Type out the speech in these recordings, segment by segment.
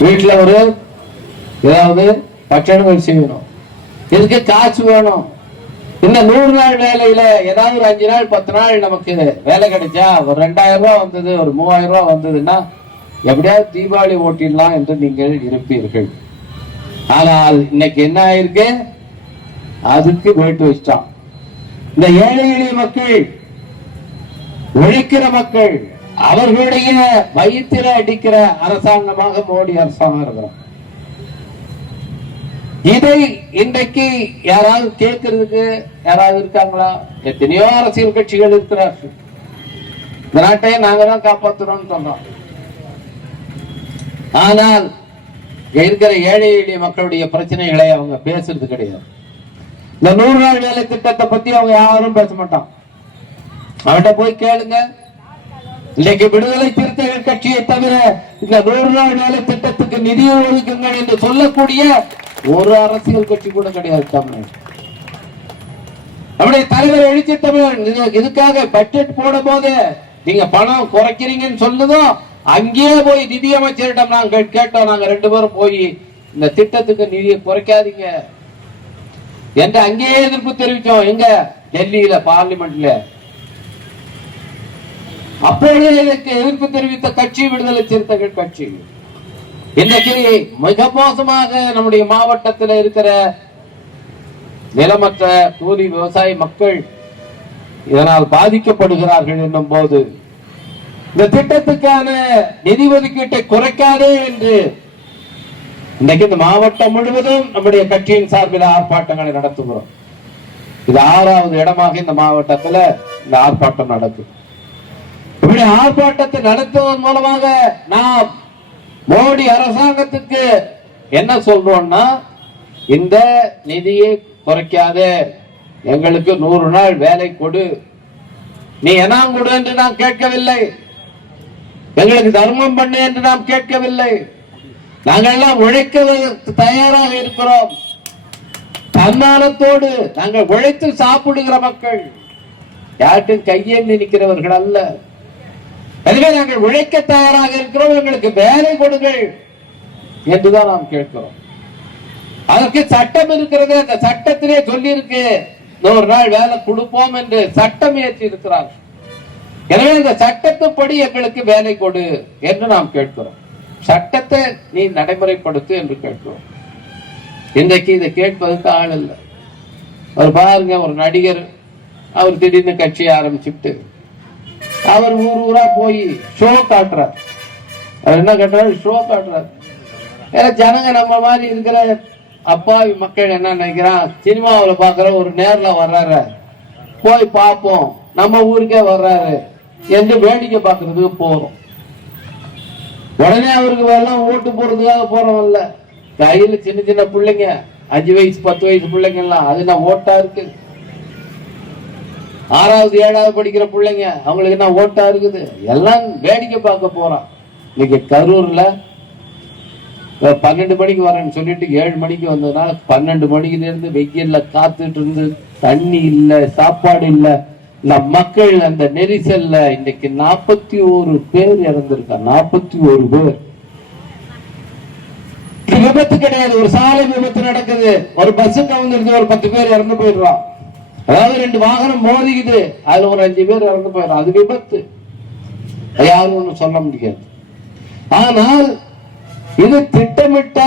வீட்டுல ஒரு ஏதாவது பட்சணங்கள் செய்யணும். இதுக்கு காசு வேணும். இந்த நூறு நாள் வேலையில ஏதாவது ஒரு அஞ்சு நாள் பத்து நாள் நமக்கு வேலை கிடைச்சா ஒரு ரெண்டாயிரம் ரூபாய் வந்தது ஒரு மூவாயிரம் ரூபாய் வந்ததுன்னா எப்படியாவது தீபாவளி ஓட்டிடலாம் என்று நீங்கள் இருப்பீர்கள். ஆனால் இன்னைக்கு என்ன ஆயிருக்கு? அதுக்கு போயிட்டு வச்சிட்டான். இந்த ஏழை எளிய மக்கள் ஒழிக்கிற மக்கள் அவர்களுடைய வயிற்றில அடிக்கிற அரசாங்கமாக மோடி அரசாங்கம் இருக்கிறோம் இதை இன்றைக்கு யாராவது கேட்கறதுக்கு யாராவது இருக்காங்களா? எத்தனையோ அரசியல் கட்சிகள் இருக்கிறார்கள். இந்த நாட்டை நாங்க தான் காப்பாத்துறோம்னு சொன்னோம் ஆனால் இருக்கிற ஏழை எளிய மக்களுடைய பிரச்சனைகளை அவங்க பேசுறது கிடையாது. இந்த நூறு நாள் வேலை திட்டத்தை பத்தி அவங்க யாரும் பேச மாட்டான் அவன்கிட்ட போய் கேளுங்க. இன்னைக்கு விடுதலை சிறுத்தைகள் கட்சியை தவிர இந்த நூறு நாள் வேலை திட்டத்துக்கு நிதி ஒதுக்குங்கள் என்று சொல்லக்கூடிய ஒரு அரசியல் கட்சி கூட கிடையாது தமிழ். நம்முடைய தலைவர் எழுச்சி தமிழன் இதுக்காக பட்ஜெட் போடும் போது நீங்க பணம் குறைக்கிறீங்கன்னு சொன்னதும் அங்கேயே போய் நிதி அமைச்சரிடம் நாங்கள் கேட்டோம். நாங்க ரெண்டு பேரும் போய் இந்த திட்டத்துக்கு நிதியை குறைக்காதீங்க. என்று அங்கேயே எதிர்ப்பு தெரிவிச்சோம் எங்க? டெல்லியில பார்லிமெண்ட்ல அப்பொழுது இதற்கு எதிர்ப்பு தெரிவித்த கட்சி விடுதலை சிறுத்தைகள் கட்சி. இன்னைக்கு மிக மோசமாக நம்முடைய மாவட்டத்தில் இருக்கிற நிலமற்ற கூலி விவசாய மக்கள் இதனால் பாதிக்கப்படுகிறார்கள் என்னும் போது இந்த திட்டத்துக்கான நிதி ஒதுக்கீட்டை குறைக்காதே என்று இன்னைக்கு இந்த மாவட்டம் முழுவதும் நம்முடைய கட்சியின் சார்பில் ஆர்ப்பாட்டங்களை நடத்துகிறோம். இது ஆறாவது இடமாக இந்த மாவட்டத்துல இந்த ஆர்ப்பாட்டம் நடக்குது. இப்படி ஆர்ப்பாட்டத்தை நடத்துவதன் மூலமாக நாம் மோடி அரசாங்கத்துக்கு என்ன சொல்றோம்னா இந்த நிதியை குறைக்காதே எங்களுக்கு நூறு நாள் வேலை கொடு. நீ என்ன கொடு என்று நாம் கேட்கவில்லை. எங்களுக்கு தர்மம் பண்ணு என்று நாம் கேட்கவில்லை. நாங்கள் எல்லாம் உழைக்க தயாராக இருக்கிறோம். தன்னாலத்தோடு நாங்கள் உழைத்து சாப்பிடுகிற மக்கள். யார்ட்டும் கையேந்தி நிற்கிறவர்கள் அல்ல. எனவே நாங்கள் உழைக்க தயாராக இருக்கிறோம் எங்களுக்கு வேலை கொடுங்கள் என்றுதான் நாம் கேட்கிறோம். அதற்கு சட்டம் இருக்கிறது அந்த சட்டத்திலே சொல்லி இருக்கு நூறு நாள் வேலை கொடுப்போம் என்று சட்டம் ஏற்றி இருக்கிறார் எனவே இந்த சட்டத்துப்படி எங்களுக்கு வேலை கொடு என்று நாம் கேட்கிறோம். சட்டத்தை நீ நடைமுறைப்படுத்து என்று கேட்கிறோம். இன்றைக்கு இதை கேட்பதற்கு ஆள் இல்லை. ஒரு பாருங்க ஒரு நடிகர் அவர் திடீர்னு கட்சியை ஆரம்பிச்சுட்டு அவர் ஊர் ஊரா போய் ஷோ காட்டுறார். அவர் என்ன காட்டுறாரு ஷோ காட்டுறாரு. ஏன்னா ஜனங்க நம்ம மாதிரி இருக்கிற அப்பாவி மக்கள் என்ன நினைக்கிறான்? சினிமாவில் பார்க்குற ஒரு நேரில் வர்றாரு. போய் பார்ப்போம். நம்ம ஊருக்கே வர்றாரு. என்று வேடிக்கை பார்க்கறதுக்கு போகிறோம் உடனே அவருக்கு எல்லாம் ஓட்டு போறதுக்காக போறோம்ல கையில் சின்ன சின்ன பிள்ளைங்க அஞ்சு வயசு பத்து வயசு பிள்ளைங்க எல்லாம் அது நான் ஓட்டா இருக்குது ஆறாவது ஏழாவது படிக்கிற பிள்ளைங்க அவங்களுக்கு என்ன ஓட்டா இருக்குது? எல்லாம் வேடிக்கை பார்க்க போறான். இன்னைக்கு கரூர்ல பன்னெண்டு மணிக்கு வரேன்னு சொல்லிட்டு ஏழு மணிக்கு வந்ததுனால பன்னெண்டு மணிக்குல இருந்து வெயில்ல காத்துட்டு இருந்து தண்ணி இல்ல சாப்பாடு இல்ல. இந்த மக்கள் அந்த நெரிசல்ல இன்னைக்கு நாற்பத்தி ஒரு பேர் இறந்திருக்கா நாற்பத்தி ஒரு பேர். விபத்து கிடையாது. ஒரு சாலை விபத்து நடக்குது. ஒரு பஸ் கவுந்துருது ஒரு பத்து பேர் இறந்து போயிடுறான். அதாவது ரெண்டு வாகனம் மோதிக்குது. அதுல ஒரு அஞ்சு பேர் இறந்து போயிடும் அது விபத்து. யாரும் ஒண்ணும் சொல்ல முடியாது. ஆனால் இது திட்டமிட்ட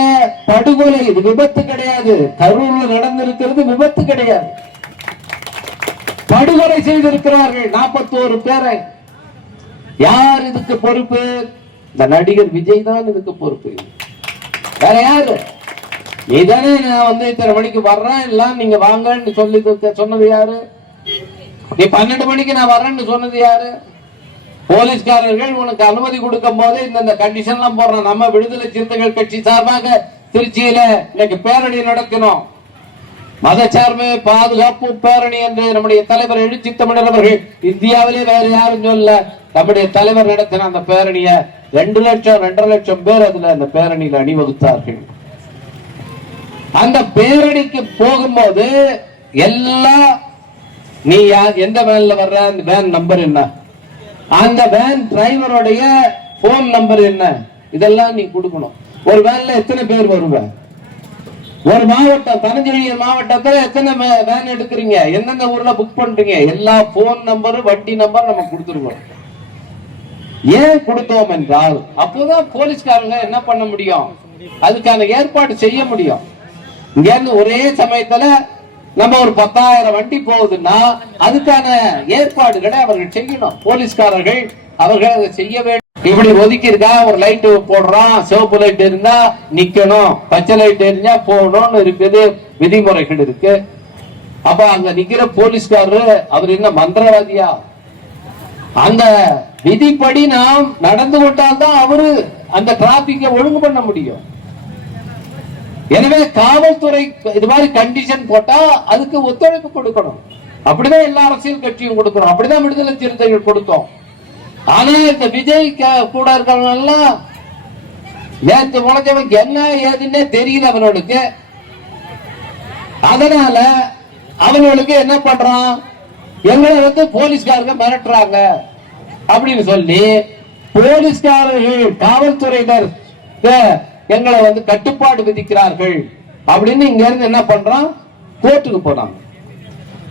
படுகொலை. இது விபத்து கிடையாது. கரூர்ல நடந்திருக்கிறது விபத்து கிடையாது. படுகொலை செய்திருக்கிறார்கள் நாற்பத்தோரு பேரை. யார் இதுக்கு பொறுப்பு? இந்த நடிகர் விஜய் தான் இதுக்கு பொறுப்பு. வேற யாரு? இதானே நான் வந்து இத்தனை மணிக்கு வர்றேன்? எல்லாம் நீங்க வாங்கன்னு சொல்லி சொன்னது யாரு? நீ பன்னெண்டு மணிக்கு நான் வர்றேன்னு சொன்னது யாரு? போலீஸ்காரர்கள் உனக்கு அனுமதி கொடுக்கும் போது இந்த கண்டிஷன் எல்லாம் போடுறோம். நம்ம விடுதலை சிறுத்தைகள் கட்சி சார்பாக திருச்சியில இன்னைக்கு பேரணி நடத்தினோம் மதச்சார்பு பாதுகாப்பு பேரணி என்று நம்முடைய தலைவர் எழுச்சி தமிழர் அவர்கள் இந்தியாவிலே வேற யாரும் சொல்ல நம்முடைய தலைவர் நடத்தின அந்த பேரணிய ரெண்டு லட்சம் ரெண்டரை லட்சம் பேர் அதுல அந்த பேரணியில் அணிவகுத்தார்கள். அந்த பேரணிக்கு போகும்போது எல்லாம் நீ யார் எந்த வேன்ல வர்ற? அந்த வேன் நம்பர் என்ன? அந்த வேன் டிரைவருடைய போன் நம்பர் என்ன? இதெல்லாம் நீ கொடுக்கணும். ஒரு வேன்ல எத்தனை பேர் வருவ? ஒரு மாவட்டம் தனஞ்செழியன் மாவட்டத்துல எத்தனை வேன் எடுக்கிறீங்க? எந்தெந்த ஊர்ல புக் பண்றீங்க? எல்லா போன் நம்பரும் வட்டி நம்பர் நம்ம கொடுத்துருவோம் ஏன் கொடுத்தோம் என்றால் அப்போதான் போலீஸ்காரங்க என்ன பண்ண முடியும்? அதுக்கான ஏற்பாடு செய்ய முடியும். இங்க இருந்து ஒரே சமயத்துல நம்ம ஒரு பத்தாயிரம் வண்டி போகுதுன்னா அதுக்கான ஏற்பாடுகளை அவர்கள் செய்யணும். போலீஸ்காரர்கள் அவர்கள் அதை செய்ய வேண்டும். இப்படி ஒதுக்கி இருக்கா ஒரு லைட் போடுறான் சிவப்பு லைட் இருந்தா நிக்கணும். பச்சை லைட் எரிஞ்சா போகணும்னு இருக்குது விதிமுறைகள் இருக்கு. அப்ப அங்க நிக்கிற போலீஸ்காரரு அவர் என்ன மந்திரவாதியா? அந்த விதிப்படி நாம் நடந்து கொண்டால்தான் அவரு அந்த டிராபிக்கை ஒழுங்கு பண்ண முடியும். எனவே காவல்துறை இது மாதிரி கண்டிஷன் போட்டா அதுக்கு ஒத்துழைப்பு கொடுக்கணும். அப்படிதான் எல்லா அரசியல் கட்சியும் கொடுக்கணும். அப்படிதான் விடுதலை சிறுத்தைகள் கொடுத்தோம். ஆனா இந்த விஜய் கூட இருக்கிறவங்க எல்லாம் நேற்று முளைஞ்சவன் என்ன ஏதுன்னே தெரியல அவனுக்கு அதனால அவனுக்கு என்ன பண்றான் எங்களை வந்து போலீஸ்காரங்க மிரட்டுறாங்க. அப்படின்னு சொல்லி போலீஸ்காரர்கள் காவல்துறையினர் எங்களை வந்து கட்டுப்பாடு விதிக்கிறார்கள். அப்படின்னு இங்க இருந்து என்ன பண்றான்? கோர்ட்டுக்கு போனாங்க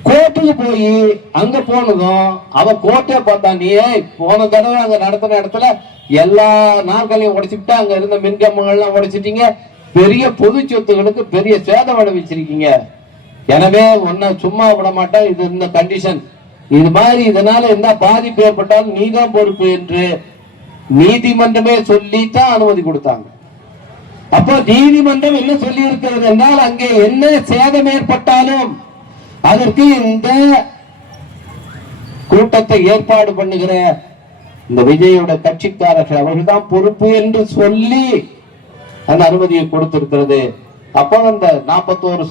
கோர்ட்டுக்கு போய் அங்க போனதும் அவன் கோர்ட்டே பார்த்தா நீ போன தடவை அங்க நடத்தின இடத்துல எல்லா நாற்காலையும் உடைச்சுக்கிட்டு அங்க இருந்த மின்கம்பங்கள்லாம் உடைச்சிட்டீங்க. பெரிய பொது சொத்துகளுக்கு பெரிய சேதம் விளைவிச்சிருக்கீங்க எனவே ஒன்ன சும்மா விட மாட்டேன். இது இந்த கண்டிஷன் இது மாதிரி இதனால என்ன பாதிப்பு ஏற்பட்டாலும் நீதான் பொறுப்பு என்று நீதிமன்றமே சொல்லித்தான் அனுமதி கொடுத்தாங்க. அப்போ நீதிமன்றம் என்ன சொல்லி இருக்கிறது என்றால் அங்கே என்ன சேதம் ஏற்பட்டாலும் அதற்கு இந்த கூட்டத்தை ஏற்பாடு பண்ணுகிற இந்த விஜயோட கட்சிக்காரர்கள் அவர்கள்தான் பொறுப்பு என்று சொல்லி அந்த அனுமதியை கொடுத்திருக்கிறது. அப்போ அந்த நாற்பத்தோரு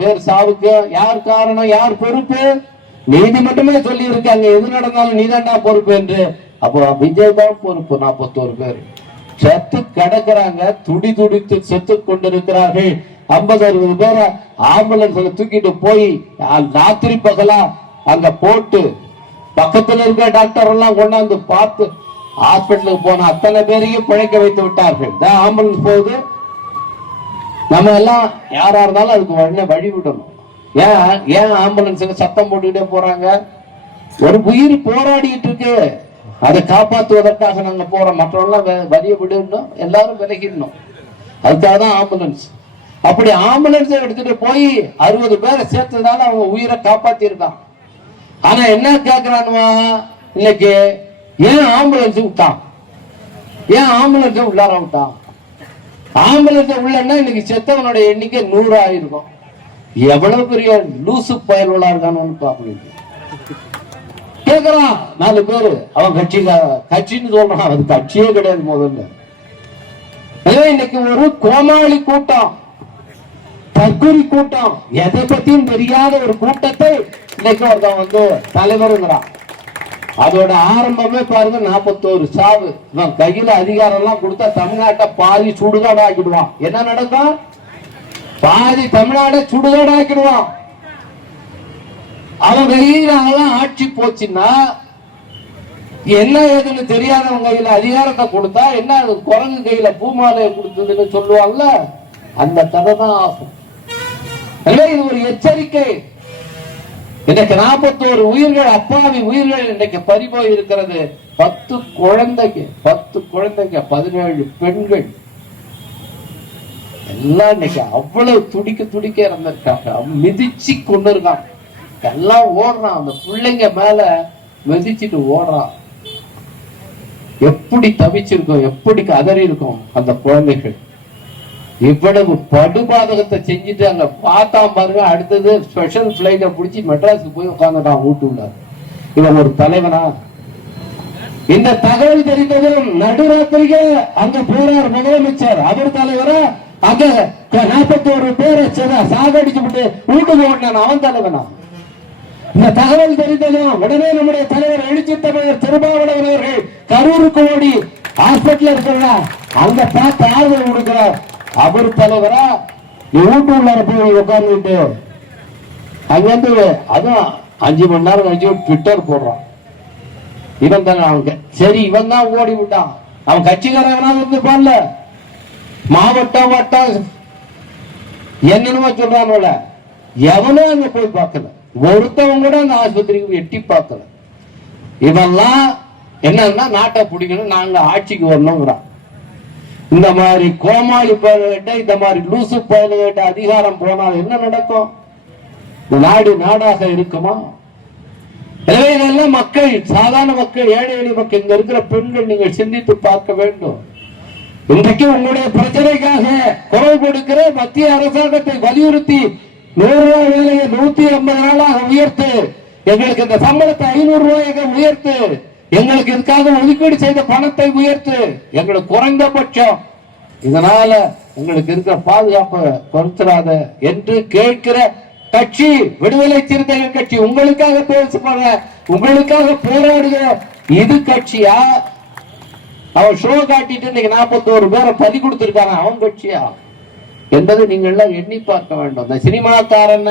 பேர் சாவுக்கு யார் காரணம் யார் பொறுப்பு? நீதிமன்றமே சொல்லி இருக்காங்க எது நடந்தாலும் நீதான்டா பொறுப்பு என்று. அப்போ விஜய் தான் பொறுப்பு நாற்பத்தோரு பேர். செத்து கிடக்குறாங்க துடி துடித்து செத்து கொண்டிருக்கிறார்கள். ஐம்பது அறுபது பேரை ஆம்புலன்ஸ்ல தூக்கிட்டு போய் ராத்திரி பகலா அங்க போட்டு பக்கத்துல இருக்க டாக்டர் எல்லாம் கொண்டாந்து பார்த்து ஹாஸ்பிட்டலுக்கு போன அத்தனை பேரையும் பிழைக்க வைத்து விட்டார்கள். தான் ஆம்புலன்ஸ் போகுது? நம்ம எல்லாம் யாரா இருந்தாலும் அதுக்கு உடனே வழி விடணும். ஏன் ஏன் ஆம்புலன்ஸுக்கு சத்தம் போட்டுக்கிட்டே போறாங்க? ஒரு உயிர் போராடிட்டு இருக்கு. அதை காப்பாற்றுவதற்காக நாங்க போறோம். மற்றவெல்லாம் வரிய விடணும். எல்லாரும் விலகிடணும். அதுக்காக தான் ஆம்புலன்ஸ் அப்படி ஆம்புலன்ஸ் எடுத்துட்டு போய் அறுபது பேரை சேர்த்ததுனால அவங்க உயிரை காப்பாத்திருக்கான் ஆனா என்ன கேக்குறானுவா? இன்னைக்கு ஏன் ஆம்புலன்ஸ் விட்டான்? ஏன் ஆம்புலன்ஸ் உள்ளார விட்டான்? ஆம்புலன்ஸ் உள்ளன்னா இன்னைக்கு செத்தவனுடைய எண்ணிக்கை நூறு ஆயிருக்கும் எவ்வளவு பெரிய லூசு பயல்களா இருக்கானு பாப்பீங்க கேக்குறான் நாலு பேரு. அவன் கட்சி கட்சின்னு சொல்றான். அது கட்சியே கிடையாது முதல்ல. இன்னைக்கு ஒரு கோமாளி கூட்டம்? தற்கொலை கூட்டம். எதை பத்தியும் தெரியாத ஒரு கூட்டத்தை இன்னைக்கு ஒருத்தன் வந்து தலைவருங்கிறான். அதோட ஆரம்பமே பாருங்க நாற்பத்தோரு சாவு. இவன் கையில அதிகாரம் எல்லாம் கொடுத்தா தமிழ்நாட்டை பாதி சுடுகாடு ஆக்கிடுவான். என்ன நடக்கும்? பாதி தமிழ்நாட சுடுகாடு ஆக்கிடுவான். அவன் கையில அவன் போச்சுன்னா என்ன ஏதுன்னு தெரியாதவங்க கையில அதிகாரத்தை கொடுத்தா என்ன குரங்கு கையில பூமாலையை கொடுத்ததுன்னு சொல்லுவாங்கல்ல? அந்த கதை தான் ஆகும். இது ஒரு எச்சரிக்கை. இன்னைக்கு நாற்பத்தோரு உயிர்கள் அப்பாவி உயிர்கள் இன்னைக்கு பறிபோய் இருக்கிறது பத்து குழந்தைங்க பத்து குழந்தைங்க பதினேழு பெண்கள். எல்லாம் இன்னைக்கு அவ்வளவு துடிக்க துடிக்க இறந்திருக்காங்க. மிதிச்சு கொண்டு இருக்கான் எல்லாம் ஓடுறான். அந்த பிள்ளைங்க மேல மிதிச்சிட்டு ஓடுறான். எப்படி தவிச்சிருக்கும் எப்படி கதறி இருக்கும் அந்த குழந்தைகள். இவ்வளவு படுபாதகத்தை செஞ்சுட்டு அங்க பார்த்தா பாருங்க. அடுத்தது ஸ்பெஷல் பிளைட்டை பிடிச்சி மெட்ராஸுக்கு போய் உட்காந்துட்டான் ஊட்டுள்ளார். இவன் ஒரு தலைவனா? இந்த தகவல் தெரிந்ததும் நடுராத்திரிக்கு அங்க போறார் முதலமைச்சர். அவர் தலைவரா? அங்க நாற்பத்தோரு பேரை சாகடிச்சு விட்டு வீட்டுக்கு ஓடினான் அவன் தலைவனா? இந்த தகவல் தெரிந்ததும் உடனே நம்முடைய தலைவர் எழுச்சி தமிழர் திருமாவளவன் அவர்கள் கரூருக்கு ஓடி ஹாஸ்பிட்டல் இருக்கிறா அங்க பார்த்து ஆறுதல் கொடுக்கிறார். அவர் தலைவரா நீ வீட்டு போய் உட்கார்ந்துட்டு. அங்கிருந்து வந்து அதுவும் அஞ்சு மணி நேரம் கழிச்சு ட்விட்டர் போடுறான். இவன் தானே அவங்க. சரி இவன் தான் ஓடி விட்டான் அவன் கட்சிக்காரங்கனா இருந்துப்பான்ல மாவட்டம் வட்டம் என்னென்னமோ சொல்றானுல எவனும் அங்க போய் பார்க்கல. ஒருத்தவங்க கூட அந்த ஆஸ்பத்திரிக்கு எட்டி பார்க்கல. இவெல்லாம் என்னன்னா நாட்டை பிடிக்கணும் நாங்க ஆட்சிக்கு வரணுங்கிறான் இந்த மாதிரி கோமாளி பயல்கிட்ட இந்த மாதிரி லூசு பயல்கிட்ட அதிகாரம் போனால் என்ன நடக்கும்? இந்த நாடு நாடாக இருக்குமா? எனவே இதெல்லாம் மக்கள் சாதாரண மக்கள் ஏழை எளிய மக்கள் இங்க இருக்கிற பெண்கள் நீங்கள் சிந்தித்து பார்க்க வேண்டும். இன்றைக்கு உங்களுடைய பிரச்சனைக்காக குரல் கொடுக்கிற மத்திய அரசாங்கத்தை வலியுறுத்தி நூறு ரூபாய் வேலையை நூத்தி ஐம்பது நாளாக உயர்த்து எங்களுக்கு இந்த சம்பளத்தை ஐநூறு ரூபாயாக உயர்த்து எங்களுக்கு இதுக்காக ஒதுக்கீடு செய்த பணத்தை உயர்த்து எங்களுக்கு குறைந்தபட்சம் இதனால உங்களுக்கு இருக்கிற பாதுகாப்பை குறைச்சிடாத என்று கேட்கிற கட்சி விடுதலை சிறுத்தைகள் கட்சி உங்களுக்காக பேசுபடுற உங்களுக்காக போராடுகிற இது கட்சியா? அவன் ஷோ காட்டிட்டு இன்னைக்கு நாற்பத்தோரு பேரை பதி கொடுத்திருக்காங்க அவன் கட்சியா? என்பதை நீங்கள் எல்லாம் எண்ணி பார்க்க வேண்டும். இந்த சினிமாக்காரன்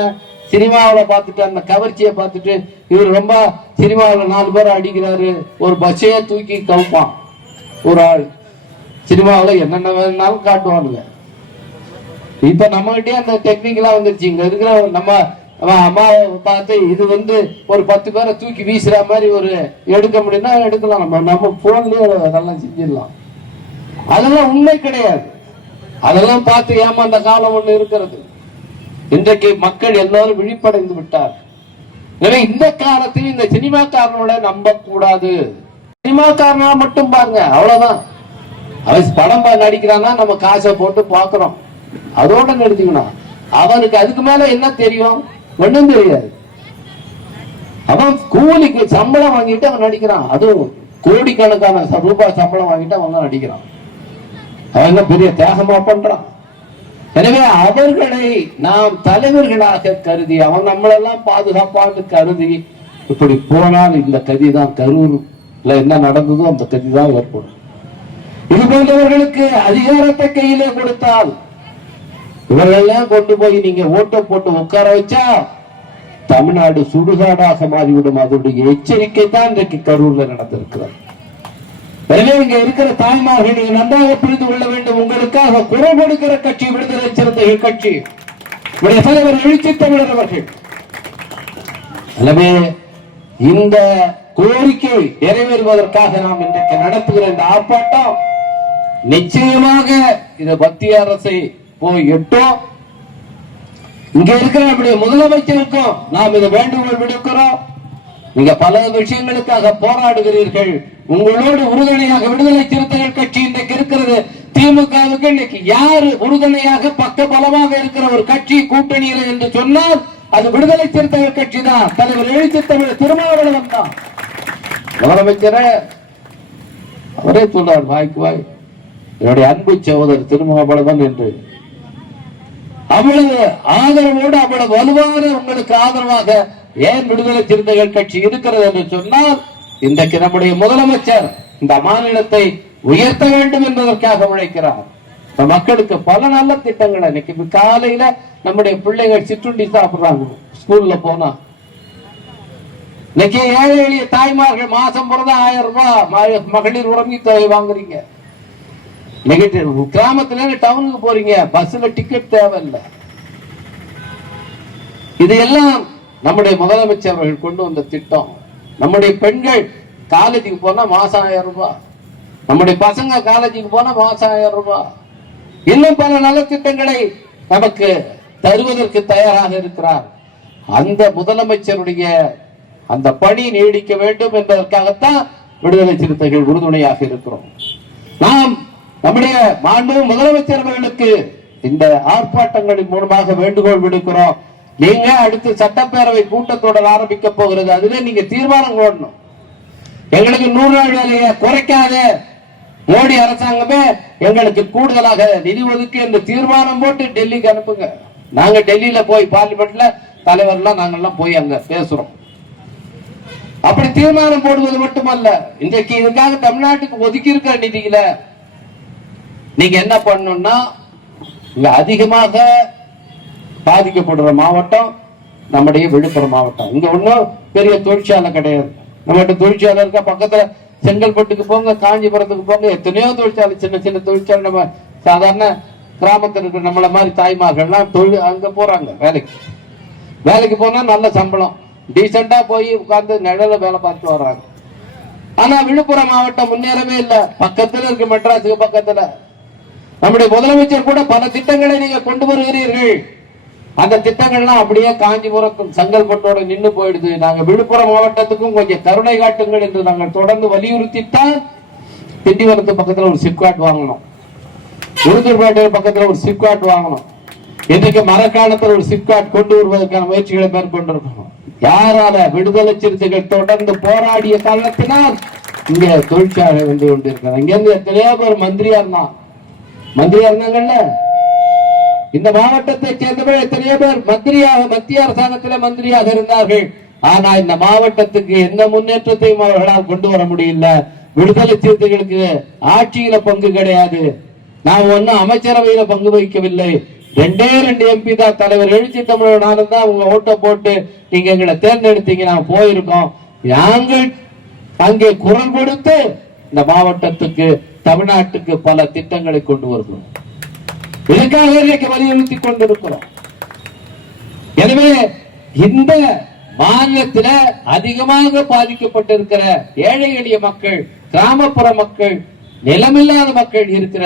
சினிமாவில் பார்த்துட்டு அந்த கவர்ச்சியை பார்த்துட்டு இவர் ரொம்ப சினிமாவில் நாலு பேர் அடிக்கிறாரு. ஒரு பஸ்ஸையே தூக்கி கவுப்பான். ஒரு ஆள். சினிமாவில் என்னென்ன வேணுனாலும் காட்டுவானுங்க இப்ப நம்மகிட்டயே அந்த டெக்னிக்கலா வந்துருச்சு. இங்க இருக்கிற நம்ம நம்ம அம்மாவை பார்த்து இது வந்து ஒரு பத்து பேரை தூக்கி வீசுற மாதிரி ஒரு எடுக்க முடியும்னா எடுக்கலாம். நம்ம நம்ம போன்லயே அதெல்லாம் செஞ்சிடலாம். அதெல்லாம் உண்மை கிடையாது. அதெல்லாம் பார்த்து ஏமாந்த காலம் ஒண்ணு இருக்கிறது. இன்றைக்கு மக்கள் எல்லாரும் விழிப்படைந்து விட்டார். எனவே இந்த காலத்தில் இந்த சினிமாக்காரனோட நம்ப கூடாது சினிமாக்காரனா மட்டும் பாருங்க அவ்வளவுதான். அவன் படம் பா- நடிக்கிறான்னா நம்ம காசை போட்டு பாக்குறோம் அதோட நிறுத்திக்கணும். அவனுக்கு அதுக்கு மேல என்ன தெரியும்? ஒண்ணும் தெரியாது. அவன் கூலிக்கு சம்பளம் வாங்கிட்டு அவன் நடிக்கிறான். அதுவும் கோடிக்கணக்கான ரூபாய் சம்பளம் வாங்கிட்டு அவன் தான் நடிக்கிறான். அவன் பெரிய தியாகமா பண்றான். எனவே அவர்களை நாம் தலைவர்களாக கருதி அவன் நம்மளெல்லாம் பாதுகாப்பான்னு கருதி இப்படி போனால் இந்த கதி தான் கரூர்ல என்ன நடந்ததோ அந்த கதி தான் ஏற்படும். இது போன்றவர்களுக்கு அதிகாரத்தை கையிலே கொடுத்தால் இவர்களெல்லாம் கொண்டு போய் நீங்க ஓட்டை போட்டு உட்கார வச்சா தமிழ்நாடு சுடுகாடாக மாறிவிடும். அதனுடைய எச்சரிக்கை தான் இன்றைக்கு கரூர்ல நடந்திருக்கிறது. எனவே இங்க இருக்கிற தாய்மார்கள் நீங்க நன்றாக புரிந்து கொள்ள வேண்டும். உங்களுக்காக குரல் கொடுக்கிற கட்சி விடுதலை சிறந்த கட்சி. உடைய தலைவர் எழுச்சி தமிழர் அவர்கள். எனவே இந்த கோரிக்கை நிறைவேறுவதற்காக நாம் இன்றைக்கு நடத்துகிற இந்த ஆர்ப்பாட்டம் நிச்சயமாக இது மத்திய அரசை போய் எட்டும். இங்க இருக்கிற நம்முடைய முதலமைச்சருக்கும் நாம் இதை வேண்டுகோள் விடுக்கிறோம். நீங்க பல விஷயங்களுக்காக போராடுகிறீர்கள். உங்களோடு உறுதுணையாக விடுதலை சிறுத்தைகள் கட்சி இன்றைக்கு இருக்கிறது. திமுகவுக்கு இன்னைக்கு யாரு உறுதுணையாக பக்க பலமாக இருக்கிற ஒரு கட்சி கூட்டணியில் என்று சொன்னால் அது விடுதலை சிறுத்தைகள் கட்சி தான். தலைவர் எழுச்சி தமிழ் திருமாவளவன் தான். முதலமைச்சரே அவரே சொல்றார் வாய்க்கு வாய். என்னுடைய அன்பு சகோதரர் திருமாவளவன் என்று. அவ்வளவு ஆதரவோடு அவ்வளவு வலுவான உங்களுக்கு ஆதரவாக ஏன் விடுதலை சிறுத்தைகள் கட்சி இருக்கிறது என்று சொன்னால் இன்றைக்கு நம்முடைய முதலமைச்சர் இந்த மாநிலத்தை உயர்த்த வேண்டும் என்பதற்காக உழைக்கிறார். இந்த மக்களுக்கு பல நல்ல திட்டங்கள் இன்னைக்கு காலையில நம்முடைய பிள்ளைகள் சிற்றுண்டி சாப்பிடுறாங்க. ஸ்கூல்ல போனா. இன்னைக்கு ஏழை எளிய தாய்மார்கள் மாசம் பிறந்த ஆயிரம் ரூபாய் மகளிர் உடம்பு தொகை வாங்குறீங்க. நெகட்டிவ் கிராமத்துல இருந்து டவுனுக்கு போறீங்க. பஸ்ல டிக்கெட் தேவையில்லை. இது எல்லாம் நம்முடைய முதலமைச்சர் அவர்கள் கொண்டு வந்த திட்டம் நம்முடைய பெண்கள் காலேஜுக்கு போனா மாசம் ஆயிரம் ரூபாய் நம்முடைய பசங்க காலேஜுக்கு போனா மாசம் ஆயிரம் ரூபாய். இன்னும் பல நல திட்டங்களை நமக்கு தருவதற்கு தயாராக இருக்கிறார். அந்த முதலமைச்சருடைய அந்த பணி நீடிக்க வேண்டும் என்பதற்காகத்தான் விடுதலை சிறுத்தைகள் உறுதுணையாக இருக்கிறோம். நாம் நம்முடைய மாண்பு முதலமைச்சர் அவர்களுக்கு இந்த ஆர்ப்பாட்டங்களின் மூலமாக வேண்டுகோள் விடுக்கிறோம். நீங்க அடுத்து சட்டப்பேரவை கூட்டத்தொடர் ஆரம்பிக்க போகிறது? அதுல நீங்க தீர்மானம் போடணும். எங்களுக்கு நூறு நாள் வேலையை குறைக்காத. மோடி அரசாங்கமே எங்களுக்கு கூடுதலாக நிதி ஒதுக்கு என்று தீர்மானம் போட்டு டெல்லிக்கு அனுப்புங்க. நாங்க டெல்லியில போய் பார்லிமெண்ட்ல தலைவர்லாம் நாங்கெல்லாம் போய் அங்க பேசுறோம். அப்படி தீர்மானம் போடுவது மட்டுமல்ல இன்றைக்கு இதுக்காக தமிழ்நாட்டுக்கு ஒதுக்கி இருக்கிற நிதியில நீங்க என்ன பண்ணணும்னா இங்க அதிகமாக பாதிக்கப்படுற மாவட்டம் நம்முடைய விழுப்புரம் மாவட்டம். இங்க ஒன்றும் பெரிய தொழிற்சாலை கிடையாது. நம்மகிட்ட தொழிற்சாலை இருக்கா? பக்கத்துல செங்கல்பட்டுக்கு போங்க காஞ்சிபுரத்துக்கு போங்க. எத்தனையோ தொழிற்சாலை சின்ன சின்ன தொழிற்சாலை. நம்ம சாதாரண கிராமத்தில் இருக்கிற நம்மள மாதிரி தாய்மார்கள்லாம் தொழில் அங்க போறாங்க வேலைக்கு. வேலைக்கு போனா நல்ல சம்பளம். டீசெண்டா போய் உட்கார்ந்து நிழல வேலை பார்த்து வர்றாங்க. ஆனா விழுப்புரம் மாவட்டம் முன்னேறவே இல்லை. பக்கத்துல இருக்கு மெட்ராஸுக்கு பக்கத்துல. நம்முடைய முதலமைச்சர் கூட பல திட்டங்களை நீங்க கொண்டு வருகிறீர்கள். அந்த திட்டங்கள்லாம் அப்படியே காஞ்சிபுரம் செங்கல்பட்டோட நின்று போயிடுது. நாங்க விழுப்புரம் மாவட்டத்துக்கும் கொஞ்சம் கருணை காட்டுங்கள் என்று நாங்கள் தொடர்ந்து வலியுறுத்தித்தான் திண்டிவனத்து பக்கத்துல ஒரு சிப்காட் வாங்கணும். உளுந்தூர்பேட்டை பக்கத்துல ஒரு சிப்காட் வாங்கணும். இன்றைக்கு மரக்காலத்தில் ஒரு சிப்காட் கொண்டு வருவதற்கான முயற்சிகளை மேற்கொண்டிருக்கணும் யாரால விடுதலை சிறுத்தைகள் தொடர்ந்து போராடிய காரணத்தினால் இங்க தொழிற்சாலை வந்து கொண்டிருக்கிறார் இங்க இருந்து எத்தனையோ பேர் மந்திரியா இருந்தான் மந்திரியா இருந்தாங்கல்ல இந்த மாவட்டத்தை சேர்ந்தவர்கள் எத்தனையோ பேர் மந்திரியாக மத்திய அரசாங்கத்தில் மந்திரியாக இருந்தார்கள். ஆனா இந்த மாவட்டத்துக்கு எந்த முன்னேற்றத்தையும் அவர்களால் கொண்டு வர முடியல. விடுதலை சிறுத்தைகளுக்கு ஆட்சியில பங்கு கிடையாது. நான் ஒன்னும் அமைச்சரவையில பங்கு வகிக்கவில்லை ரெண்டே ரெண்டு எம்பி தான் தலைவர். எழுச்சி தமிழர் நானும் தான் உங்க ஓட்டை போட்டு நீங்க எங்களை தேர்ந்தெடுத்தீங்க. நான் போயிருக்கோம். நாங்கள் அங்கே குரல் கொடுத்து இந்த மாவட்டத்துக்கு தமிழ்நாட்டுக்கு பல திட்டங்களை கொண்டு வருகிறோம். இதற்காக வலியுறுத்தி கொண்டிருக்கிறோம் எனவே இந்த மாநிலத்தில அதிகமாக பாதிக்கப்பட்டிருக்கிற ஏழை எளிய மக்கள் கிராமப்புற மக்கள் நிலமில்லாத மக்கள் இருக்கிற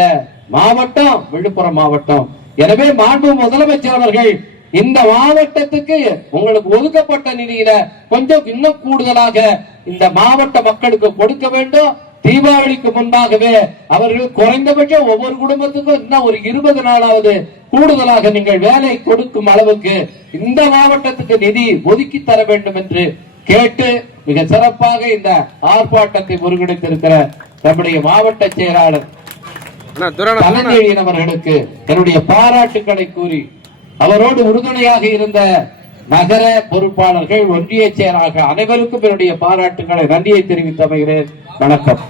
மாவட்டம் விழுப்புரம் மாவட்டம். எனவே மாண்பு முதலமைச்சர் அவர்கள் இந்த மாவட்டத்துக்கு உங்களுக்கு ஒதுக்கப்பட்ட நிதியில கொஞ்சம் இன்னும் கூடுதலாக இந்த மாவட்ட மக்களுக்கு கொடுக்க வேண்டும். தீபாவளிக்கு முன்பாகவே அவர்கள் குறைந்தபட்சம் ஒவ்வொரு குடும்பத்துக்கும் இன்னும் ஒரு இருபது நாளாவது கூடுதலாக நீங்கள் வேலை கொடுக்கும் அளவுக்கு இந்த மாவட்டத்துக்கு நிதி ஒதுக்கி தர வேண்டும் என்று கேட்டு மிக சிறப்பாக இந்த ஆர்ப்பாட்டத்தை ஒருங்கிணைத்திருக்கிற நம்முடைய மாவட்ட செயலாளர். தனஞ்செழியன் அவர்களுக்கு என்னுடைய பாராட்டுக்களை கூறி அவரோடு உறுதுணையாக இருந்த நகர பொறுப்பாளர்கள் ஒன்றிய செயலாளர்கள் அனைவருக்கும் என்னுடைய பாராட்டுக்களை நன்றியை தெரிவித்து அமைகிறேன் வணக்கம்.